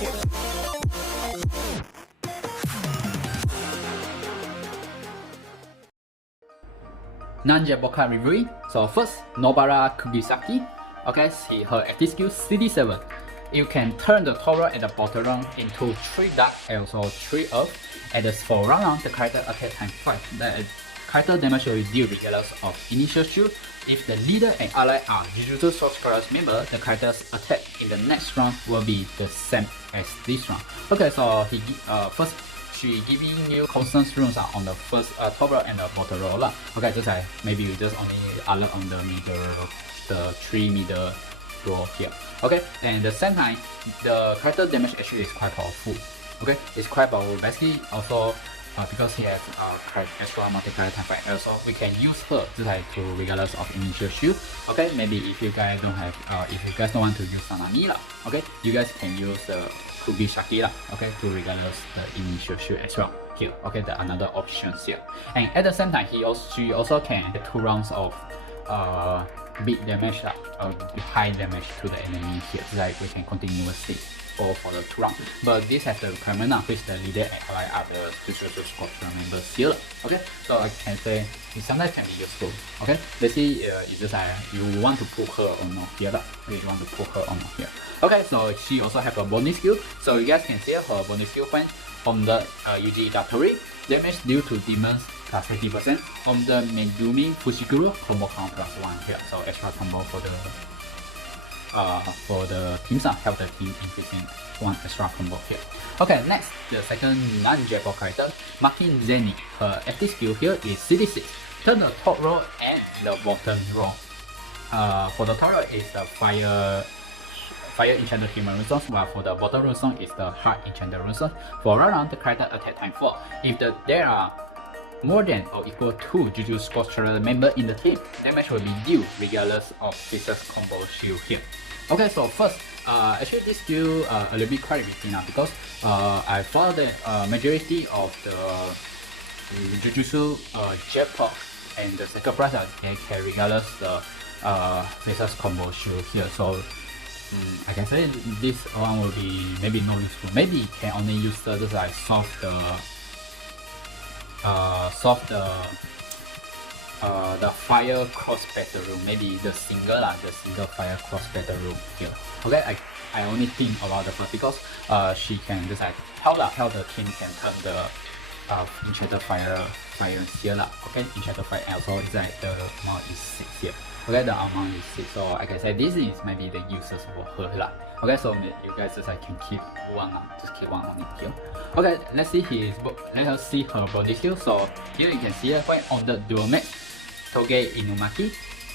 here. Non-Jackpot card reviewing. So first, Nobara Kugisaki. Okay, see her active skill CD7. You can turn the top row at the bottom round into 3 dark and also 3 earth. At the 4th round, the character attack time 5. The character damage will be dealt regardless of initial shield. If the leader and ally are Jujutsu Sorcerer's member, the character's attack in the next round will be the same as this round. Okay, so first she giving you constant runes on the first top row and the bottom row lah. Okay, just like maybe you just only alert on the middle, the 3 middle row here. Okay, and at the same time, the character damage actually is quite powerful. Okay, it's quite powerful. Basically, also because he has extra multi-character time fight, also we can use her just like to regardless of initial shield. Okay, maybe if you guys don't have, if you guys don't want to use Sanani lah, okay, you guys can use Kugisaki lah, okay, to regardless the initial shield as well here. Okay, the another options here. And at the same time, she also can get 2 rounds of big damage lah, high damage to the enemy here. So like we can continuously go for the 2 rounds. But this has the requirement which the leader and ally are the Jujutsu Sorcerer members here. Okay, so I can say it sometimes can be useful. Okay, let's see it's just like you want to put her or not here lah. You want to put her or not here. Okay, so she also have a bonus skill. So you guys can see her bonus skill point on the Yuji Datori. Damage due to demons plus 50%. On the Megumi Fushiguro, combo count plus 1 here. So extra combo for the teams help the team increasing 1 extra combo here. Okay, next the second non-Jackpot character, Maki Zeni. Her active skill here is CD6. Turn the top row and the bottom row. For the top row is the fire enchanted human resource, while for the bottom resource is the heart enchanted resource. For round, the character attack time 4. If there are more than or equal to Jujutsu Sorcerer member in the team, damage will be due regardless of Fizz's combo shield here. Okay, so first, actually this skill a little bit quite risky now because I found that majority of the Jujutsu Jackpot and the second prize they can regardless the Fizz's combo shield here. So I can say this one will be maybe not useful. Maybe can only use the just like solve the fire cross battle room. Maybe the single fire cross battle room here. Okay, I only think about the first because she can just like help the team can turn the enchanted fire here lah. Okay, enchanted fire also is like the amount is 6 here. Okay, the amount is 6, so I can say this is maybe the uses for her lah. Okay, so you guys just like can keep one just keep one on it here. Okay, let's see her body skill. So here you can see it when on the dual max Toge Inumaki,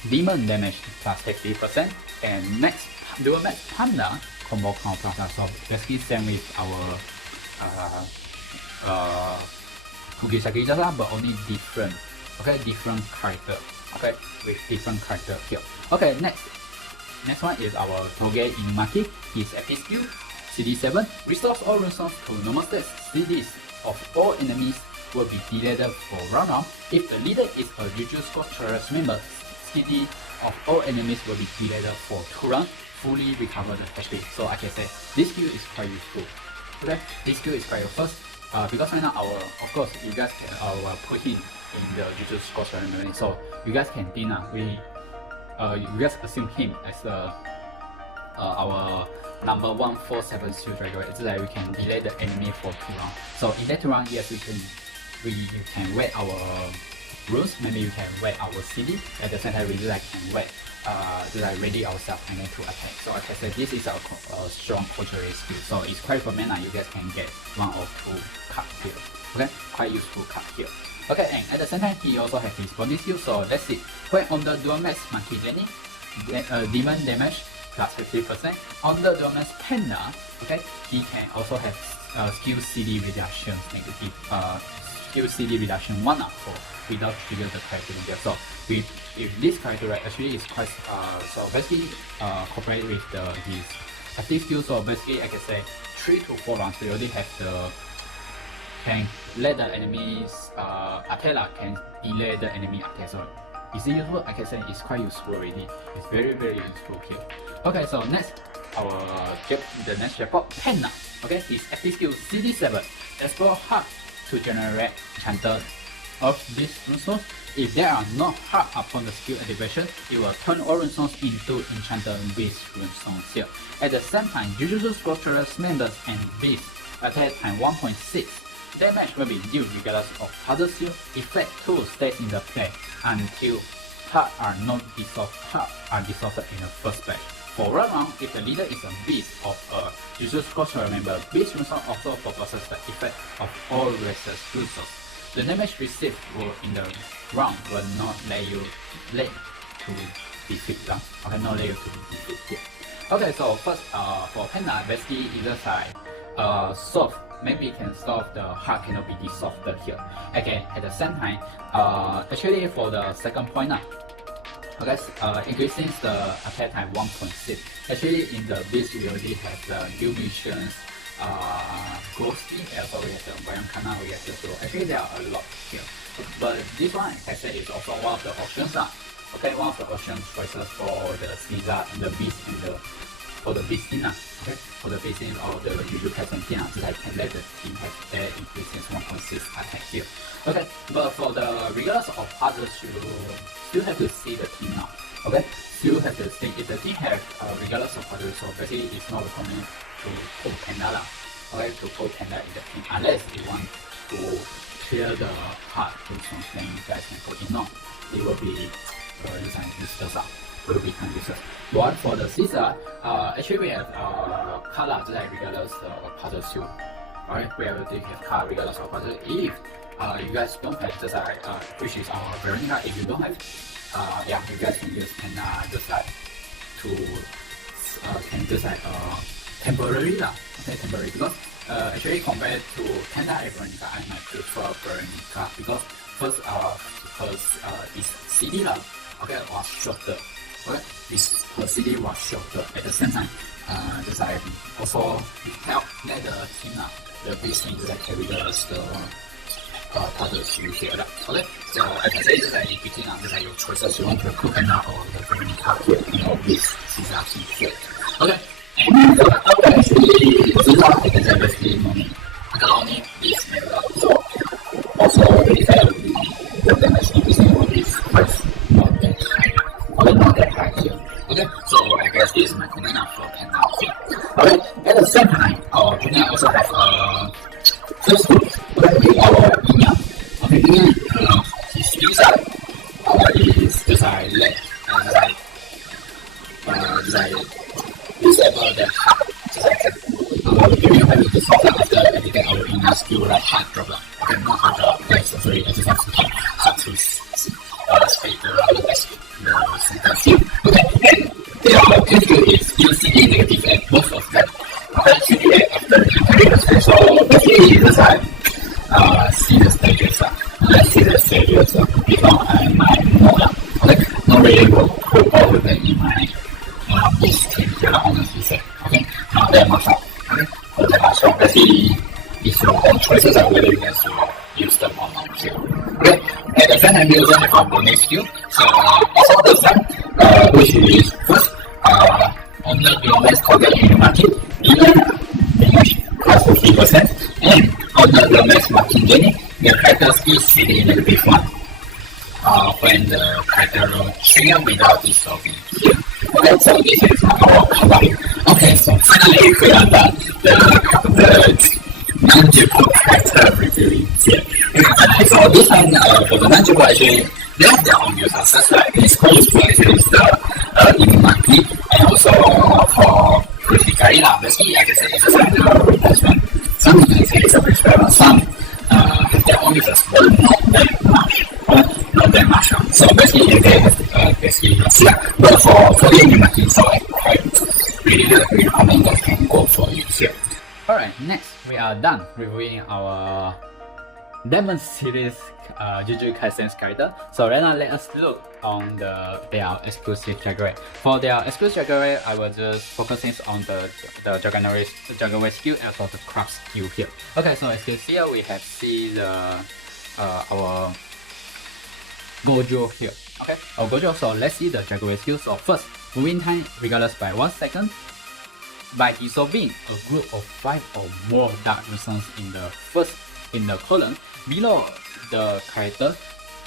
demon damage plus 50%, and next dual max Panda combo count plus. So basically same with our Kugisaki just lah, but only different. Okay, different character. Okay, with different character here. Okay, next one is our Toge Inumaki. His active skill CD7 restores all resources to normal states. CDs of all enemies will be deleted for round. If the leader is a Jujutsu Sorcerer's member, CD of all enemies will be deleted for 2 rounds. Fully recover the HP. So I can say this skill is quite useful. Okay, this skill is quite useful. Because right now of course you guys can put him in the Jujutsu Sorcerer memory. So you guys can think you guys assume him as our number 1472 Dragonware. It's like we can delay the enemy for 2 rounds. So in that 2 rounds, yes, you can wait our rules. Maybe you can wait our CD. At the same time, we like can wait to like ready ourselves and then to attack. So I can say this is a strong cultural skill. So it's quite for mana. You guys can get 1 or 2 cards here. Okay, quite useful card here. Okay, and at the same time, he also has his body skill. So let's see. When on the dual max Maki Jenny, demon damage plus 50%. On the dual max Panda, okay, he can also have skill CD reduction negative. Skill CD reduction 1 for without trigger the character media. So if this character right, actually is quite so basically cooperate with his active skill. So basically I can say 3 to 4 rounds we already have the can let the enemies attack can delay the enemy attack. So is it useful? I can say it's quite useful already. It's very useful here. Okay, so next the next jackpot Penna. Okay, his active skill CD7. Explore Heart to generate enchanted of this runestones. If there are no heart upon the skill activation, it will turn all runestones into enchanted beast runestones here. At the same time, Jujutsu Sculpture Slanders and Beast attack time 1.6. Damage will be dealt regardless of other skill. Effect 2 stays in the play until heart are not dissolved. Heart are dissolved in the first batch. For one round, if the leader is a beast of a Jujutsu Sculpture member, beast runestone also possesses the effect of all races runestones. The damage received in the round will not let you to defeat them. Okay, not let you to defeat here. Okay, so first for Panda, basically it's just like solve. Maybe can solve the heart cannot be dissolved here. Okay, at the same time, actually for the second point now. Okay, increasing the attack time 1.6. Actually in the beast we already have the new missions. Ghosty, also we have the Vayankana reactor, so actually there are a lot here. But this one, I said, is also one of the options. Okay, one of the option choices for the Caesar and the Beast and for the Beastin. Okay, for the Beastin or the Jujutsu Kaisen team, so I can let the team have their increasing 1.6 attack here. Okay, but for the regardless of others, you still have to see the team now. Okay, still have to see if the team have regardless of others, so basically it's not recommended to put Panda okay, to put Panda in the team unless you want to clear the heart runestones, then you guys can put in on. It will be useless. Will become useless. But for the Caesar, actually we have color like regardless of puzzle too. Alright, we have card regardless of puzzle. If you guys don't have just like which is our Veronica, if you don't have yeah, you guys can use Panda just like to can just like temporary lah. Okay, temporary because actually compared to Panda and Veronica, I might prefer Veronica because first this CD lah, okay, was shorter. Okay, this CD was shorter. At the same time, just like also help let the team the base team just like carry the puzzle skill here. Okay, so I can say just like in between just like your choices, you want to put Panda or the Veronica here, you know, this Caesar team here. Okay. And actually, Caesar I can say basically money. I can only this member, so also the damage increasing on this price not that high. Okay, not that high here. Okay, so I guess this is my comment for Panda here. Okay, at the same time, we also have first group, okay, our Inya. Okay, Inya, his skill set is just like disable the heart, just like we have to solve after editing our Inya skill like heart problem. Okay, not heart drop, like so sorry, I just have to have heart to speak the sentence here. Okay, and the skill is skill CD negative and both of them. Okay, CD after the so basically just like see the stages let's see the stages before I might know that. Okay, not really will put all of them in my this team here, honestly say. Okay, not that much up. Okay, but so basically it's your own choices are whether you guys will use them or not here. Okay, at the same time we also have our bonus skill. So also the same, which is first on the less target in the market, even damage plus 50%, and on the max marking gaining, the character skill CD negative 1. When the character will trigger without dissolving here. Okay, so this is our cover. Okay, so finally we are done the non-Jackpot character reviewing here. So this one for the non-Jackpot actually they have their own users. Like this code is the Inumaki, and also for Kritikari lah. Basically I can say it's just like the replacement. Some can say it's a replacement, some have their own users, but not that much. Not that much. So basically they have basically yeah. But for the Inumaki, so I quite really recommend that can go for you here. Alright, next we are done reviewing our Demon series Jujutsu Kaisen character. So right now let us look on their exclusive Dragonware. For their exclusive Dragonware, I will just focusing on the Dragonware skill and also the craft skill here. Okay, so as you see here we have see the our Gojo here. Okay, our Gojo. So let's see the Dragonware skill. So first, moving time regardless by 1 second. by dissolving a group of 5 or more dark runes in the column below the character.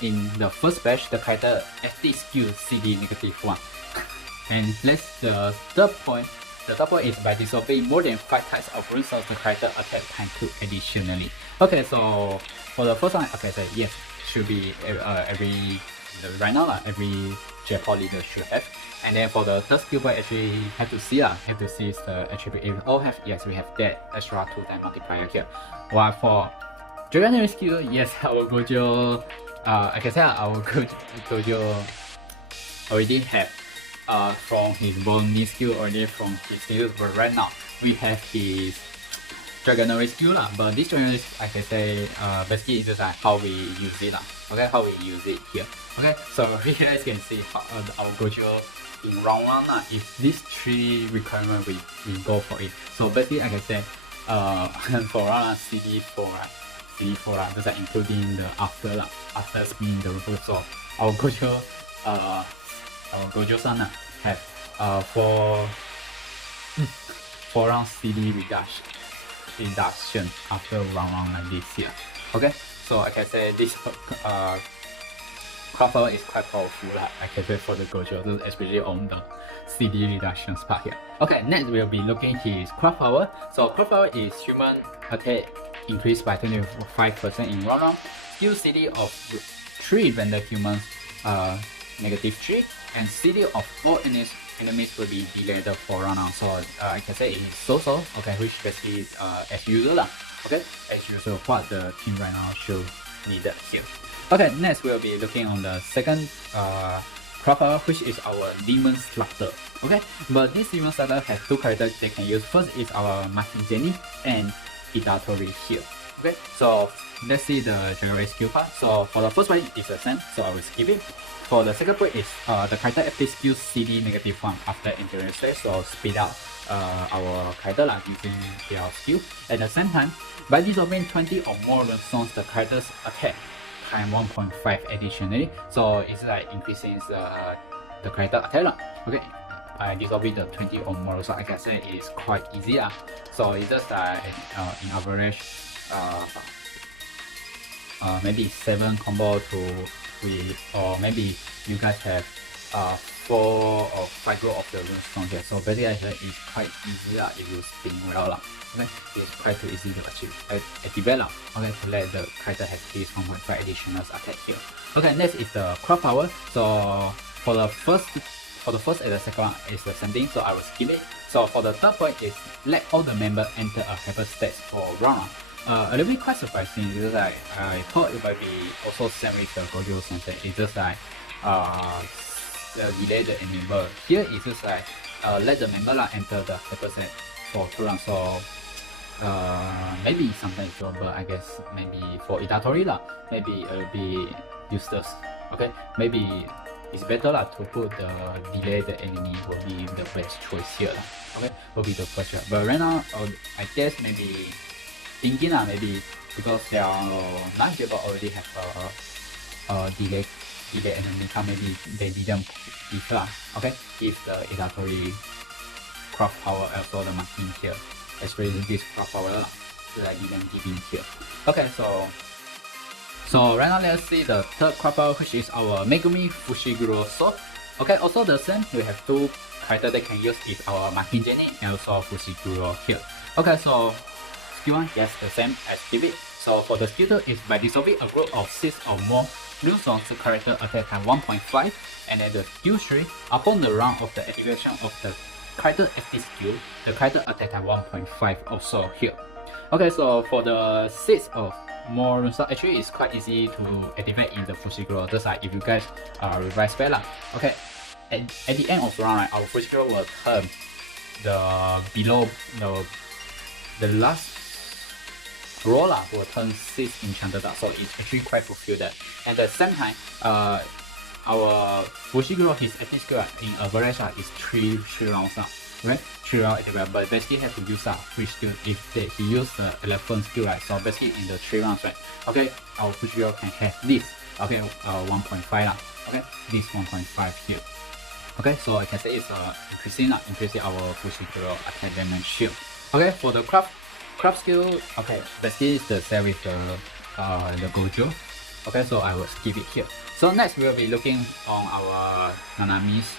In the first batch, the character active skill CD -1. And let's the third point. The third point is by dissolving more than 5 types of runes, the character attack time 2 additionally. Okay, so for the first one, okay, so yes, should be every right now every Jackpot leader should have. And then for the third skill point, actually have to see the attribute. If we all have, yes, we have that extra 2-time multiplier here. While for Dragonware skill, yes, our Gojo, I can say our Gojo already have from his bonus skill already from his skills, but right now we have his Dragonware skill lah. But this Dragonware, I can say basically it's just like how we use it lah. Okay, how we use it here. Okay, so here you can see how, our Gojo in round 1 lah. If these 3 requirements we go for it. So basically I can say for round CD4 right. CD4 lah, just like including the after spinning the roof. So our Gojo-san have 4 round CD reduction after round 1 like this here. Okay, so I can say this craft power is quite powerful lah. I can say for the Gojo, especially on the CD reductions part here. Okay, next we'll be looking his craft power. So craft power is human attack increased by 25% in round 1. Skill CD of 3 random humans -3, and CD of 4 enemies will be delayed for round 1. So I can say it is so-so, okay, which basically is as usual lah. Okay, as usual what the team right now should need here. Okay, next we'll be looking on the second craft power, which is our Demon Slaughter. Okay, but this Demon Slaughter has 2 characters they can use. First is our Martin Jenny and Idatori here. Okay, so let's see the general skill part. So for the first one is the same, so I will skip it. For the second point is the character active skill CD -1 after entering stage, so speed up our character like using their skill. At the same time, by dissolving 20 or more runes, the character's attack time 1.5 additionally. So it's like increasing the character attack. Okay, I dissolving the 20 or more, so I can say it's quite easy. So it's just like in average maybe 7 combo to 3, or maybe you guys have 4 or 5 row of the runestones here. So basically it's quite easy if you spin well. Okay, it's quite too easy to achieve activate. Okay, to let the character have this 1.5 additional attack here. Okay, next is the craft power. So for the first and the second one is the same thing, so I will skip it. So for the third point is let all the members enter a hyper state for round. A little bit quite surprising because I thought it might be also same with the Gojo Sensei. It's just like delay the member. Here it's just like let the member enter the hyper state for 2 rounds. So maybe sometimes so, but I guess maybe for Idatori maybe it will be useless. Okay, maybe it's better to put the delay the enemy will be the best choice here. Okay, will be the first choice. But right now, I guess maybe thinking maybe because they are Non-Jackpot already have delay enemy come, maybe they didn't give okay, if the Idatori craft power also the marking here, especially this craft power so I didn't give in here. Okay, so right now let's see the third craft power, which is our Megumi Fushiguro Sword. Okay, also the same, we have 2 characters that can use is our Marking Jenny and also Fushiguro here. Okay, so skill 1, yes, the same as give it. So for the skill 2 is by dissolving a group of 6 or more runes, the character attack time 1.5, and then the skill 3, upon the round of the activation of the character active skill, the character attack time 1.5 also here. Okay, so for the 6 of more runes, actually it's quite easy to activate in the Fushiguro, just like if you guys revise spell. Okay, at the end of round, our Fushiguro will turn the last row will turn 6 enchanted, so it's actually quite fulfilled. And at the same time, our Fushiguro, his active skill in average is 3 rounds right? 3 rounds activate, but basically have to use which skill if he use the elephant skill, right? So basically in the 3 rounds, right? Okay, our Fushiguro can have this, okay, 1.5 okay, this 1.5 here. Okay, so I can say it's increasing our Fushiguro attack damage shield. Okay, for the craft skill, okay, basically it's the same with the Gojo. Okay, so I will skip it here. So next we'll be looking on our Nanami's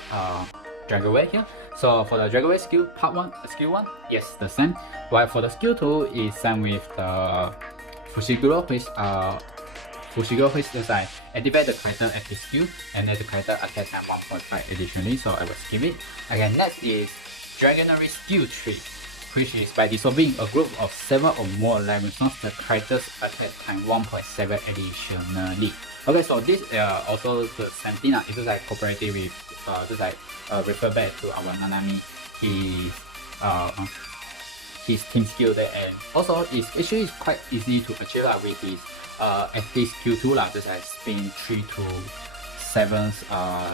Dragonware here. So for the Dragonware skill part 1, skill 1, yes, the same. While for the skill 2 is same with the Fushiguro, which is like activate the character active skill and then the character attack time 1.5 additionally, so I will skip it. Okay, next is Dragonware skill 3, which is by dissolving a group of 7 or more light runestones, the character's attack time 1.7 additionally. Okay, so this also the same thing. It's just like cooperative with just like refer back to our Nanami, his team skill there, and also it's actually quite easy to achieve with his active skill 2 just like spin 3 to 7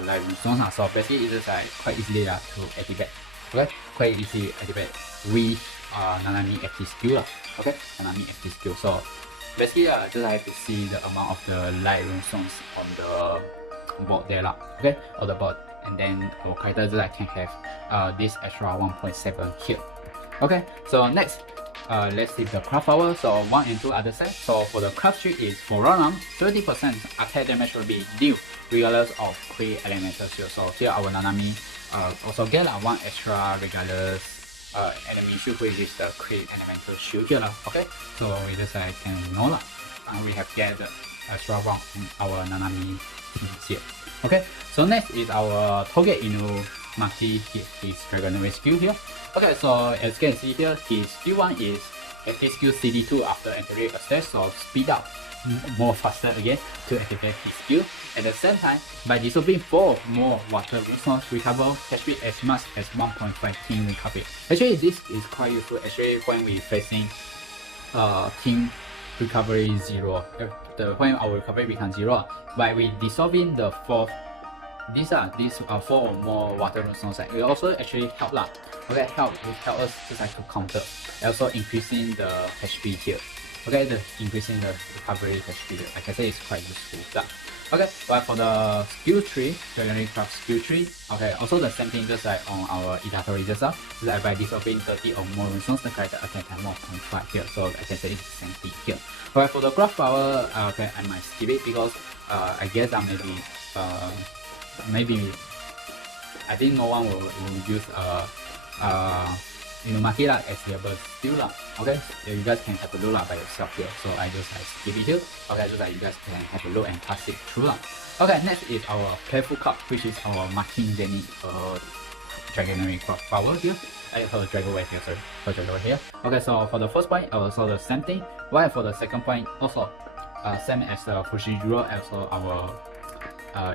light runestones. So basically it's just like quite easily to activate. Okay, quite easy to activate with Nanami active skill. Okay, Nanami active skill. So basically just have to see the amount of the light runestones on the board there okay, on the board, and then our character just like can have this extra 1.7 here. Okay, so next let's see the craft power. So 1 and 2 are the same. So for the craft sheet is for round 30% attack damage will be due regardless of crit elemental shield. So here our Nanami also get 1 extra regardless enemy shield, which is the crit elemental shield here. Okay, so we just can know we have get the extra round in our Nanami here. Okay, so next is our Toge Inumaki, his Dragonware skill here. Okay, so as you can see here, his skill 1 is active skill CD2 after entering a stage, so speed up more faster again to activate his skill. At the same time, by dissolving 4 more water runestones, recover HP as much as 1.5 team recovery. Actually, this is quite useful actually when we facing team recovery 0. When our recovery becomes 0, by we dissolving the 4 these 4 or more water runestones, it will also actually help okay, help us just to counter, also increasing the HP here. Okay, the increasing the recovery HP here. I can say it's quite useful. Okay, but for the skill 3, Dragonware Craft skill 3, okay, also the same thing just like on our Idatori just like by dissolving 30 or more runestones, the character attack time 1.5 here. So I can say it's the same thing here. Alright, for the craft power, okay, I might skip it because I guess maybe I think no one will use Inumaki as their bird skill. Okay, you guys can have a look by yourself here. So I just skip it here. Okay, so that you guys can have a look and pass it through. Okay, next is our playful card, which is our marking Jenny Dragonware craft power here. Her Dragonware here, sorry, her Dragonware here. Okay, so for the first point, also the same thing. While for the second point, also same as the Fushiguro, also our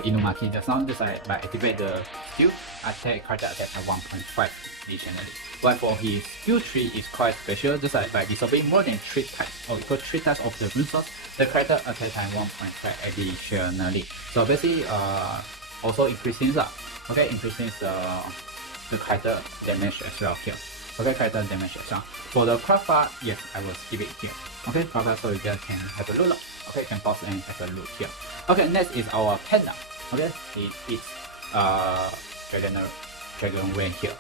Inumaki just now, just like by activate the skill, character attack at 1.5 additionally. While for his skill 3 is quite special, just like by dissolving more than 3 types or equal 3 types of the runestones, the character attack time 1.5 additionally. So basically also increasing okay, increasing the character damage as well here. Okay, character damage as well. For the craft part, yes, I will skip it here. Okay, craft part, so you guys can have a look. Okay, can pause and have a look here. Okay, next is our panda. Okay, it's Dragonware here.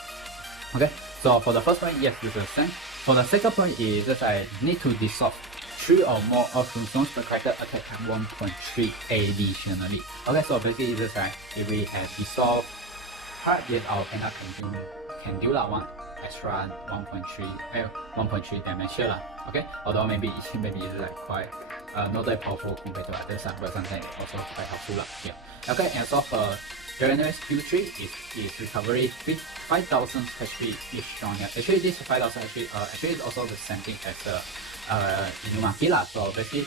Okay, so for the first point, yes, this is the same. For the second point is just I need to dissolve 3 or more of runestones, the character attack time 1.3 additionally. Okay, so basically it's just like if we have dissolved part, yes, our panda can do 1 extra 1.3 damage here. Okay, although maybe it's like quite not that powerful compared to others, but sometimes also quite helpful here. Okay, and so for Dragonware skill 3 is recovery 5,000 HP each round here. Actually, this 5,000 HP actually is also the same thing as the Inumaki. So basically,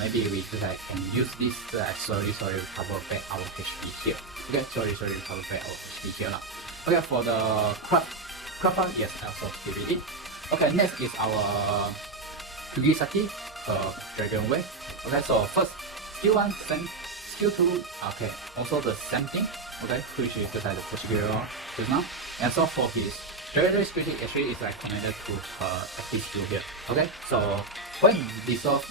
maybe we just can use this to slowly recover back our HP here. Okay, slowly recover back our HP here. Okay, for the craft, yes, I also give it. Okay, next is our Kugisaki Dragonware. Okay, so first skill 1 same, skill 2 okay, also the same thing. Okay, which is just like the Fushiguro just now. And so for his Dragonware skill actually is like connected to her active skill here. Okay, so when dissolve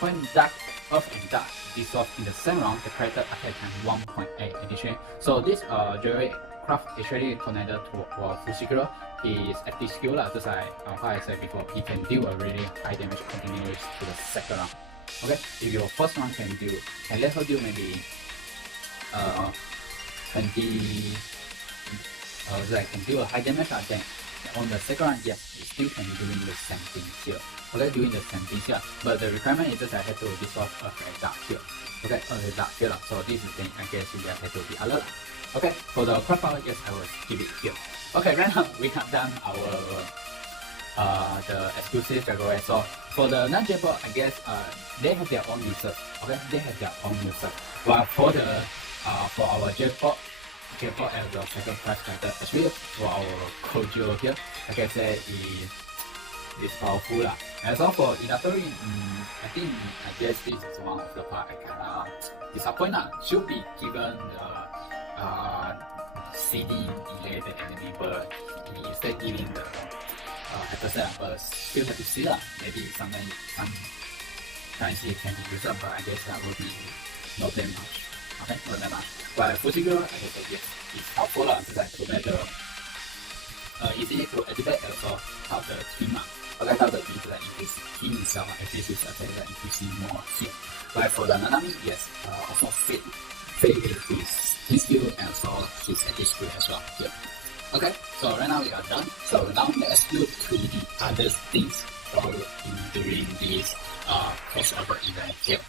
when dark Earth and Dark dissolve in the same round, the character attack time 1.8 addition. So this Dragonware craft actually connected to our Fushiguro. His active skill just like what I said before, he can deal a really high damage continuous to the second round. Okay, if your first round can let her deal maybe 20 like can deal a high damage, then on the second round, yes, you still can be doing the same thing here. Okay, doing the same thing here, but the requirement is just I have to dissolve Earth and Dark here. Okay, Dark here. So this is the thing I guess you guys have to be alert. Okay, for the craft power, yes, I will keep it here. Okay, right now we have done our the exclusive Dragonware. So for the non-Jackpot, I guess they have their own users. Okay, they have their own users. But for the for our Jackpot as the second price character, especially for our Kojo here, like I said, is powerful lah. As well for Inatori, I guess this is one of the part I kinda disappoint lah. Should be given the CD delay the enemy, but instead giving the percent, but still have to see lah. Maybe sometimes it can be used up, but I guess that will be not that much. Okay, not that much. But Fushiguro, I guess yes, it's helpful lah. Just like to better easy to activate also help the team lah. Okay, help the team to like increase team itself, increase his attack, increasing more skill. But for the Nanami, yes, also fit his skill and also his attack skill as well here. Okay, so right now we are done. So now let's look to the other things during this crossover event here.